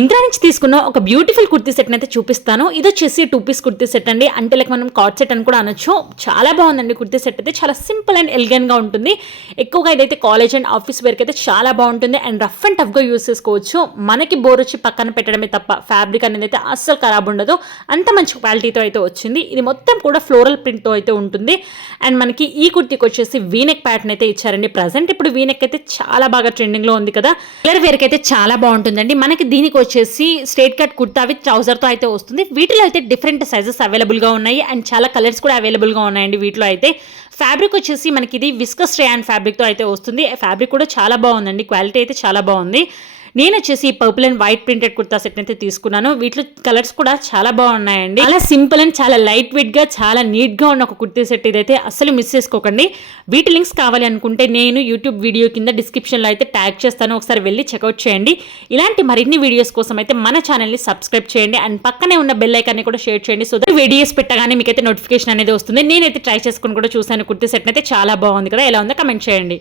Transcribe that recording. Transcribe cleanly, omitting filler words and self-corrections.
ఇంట్లో నుంచి తీసుకున్న ఒక బ్యూటిఫుల్ కుర్తీ సెట్ అయితే చూపిస్తాను. ఇది వచ్చేసి 2 పీస్ కుర్తీ సెట్ అండి. అంటే లైక్ మనం కార్డ్ సెట్ అని కూడా అనొచ్చు. చాలా బాగుందండి కుర్తీ సెట్ అయితే. చాలా సింపుల్ అండ్ ఎలిగెంట్ గా ఉంటుంది. ఎక్కువగా ఇదైతే కాలేజ్ అండ్ ఆఫీస్ వేర్ అయితే చాలా బాగుంటుంది అండ్ రఫ్ అండ్ టఫ్ గా యూస్ చేసుకోవచ్చు. మనకి బోర్ వచ్చి పక్కన పెట్టడమే తప్ప ఫ్యాబ్రిక్ అనేది అయితే అస్సలు ఖరాబ్ ఉండదు. అంత మంచి క్వాలిటీతో అయితే వచ్చింది. ఇది మొత్తం కూడా ఫ్లోరల్ ప్రింట్ తో అయితే ఉంటుంది. అండ్ మనకి ఈ కుర్తీకి వచ్చేసి వీనెక్ ప్యాటర్న్ అయితే ఇచ్చారండి. ప్రజెంట్ ఇప్పుడు వీనెక్ అయితే చాలా బాగా ట్రెండింగ్ లో ఉంది కదా. కలర్ వేర్ అయితే చాలా బాగుంటుందండి. మనకి దీనికి వచ్చేసి straight cut kurta with trouser తో అయితే వస్తుంది. వీటిలో అయితే డిఫరెంట్ సైజెస్ అవైలబుల్ గా ఉన్నాయి అండ్ చాలా కలర్స్ కూడా అవైలబుల్ గా ఉన్నాయండి. వీటిలో అయితే ఫ్యాబ్రిక్ వచ్చేసి మనకి ఇది విస్కస్ రేయాన్ ఫ్యాబ్రిక్ తో అయితే వస్తుంది. ఫ్యాబ్రిక్ కూడా చాలా బాగుందండి. క్వాలిటీ అయితే చాలా బాగుంది. నేను వచ్చేసి purple and white printed kurta set అయితే తీసుకున్నాను. వీటిలో కలర్స్ కూడా చాలా బాగున్నాయండి. చాలా సింపుల్ అండ్ చాలా లైట్ వెయిట్ గా చాలా నీట్ గా ఉన్న ఒక కుర్తీ సెట్ ఇదైతే అస్సలు మిస్ చేసుకోకండి. వీటి లింక్స్ కావాలి అనుకుంటే నేను యూట్యూబ్ వీడియో కింద డిస్క్రిప్షన్ లో అయితే ట్యాగ్ చేస్తాను. ఒకసారి వెళ్ళి చెక్అవుట్ చేయండి. ఇలాంటి మరిన్ని వీడియోస్ కోసం అయితే మన ఛానల్ ని సబ్స్క్రైబ్ చేయండి అండ్ పక్కనే ఉన్న బెల్ ఐకాన్ ని కూడా షేర్ చేయండి. సో దట్ వీడియోస్ పెట్టగానే మీకైతే నోటిఫికేషన్ అనేది వస్తుంది. నేనైతే ట్రై చేసుకుని కూడా చూసాను. కుర్తీ సెట్ అయితే చాలా బాగుంది కదా. ఎలా ఉందో కమెంట్ చేయండి.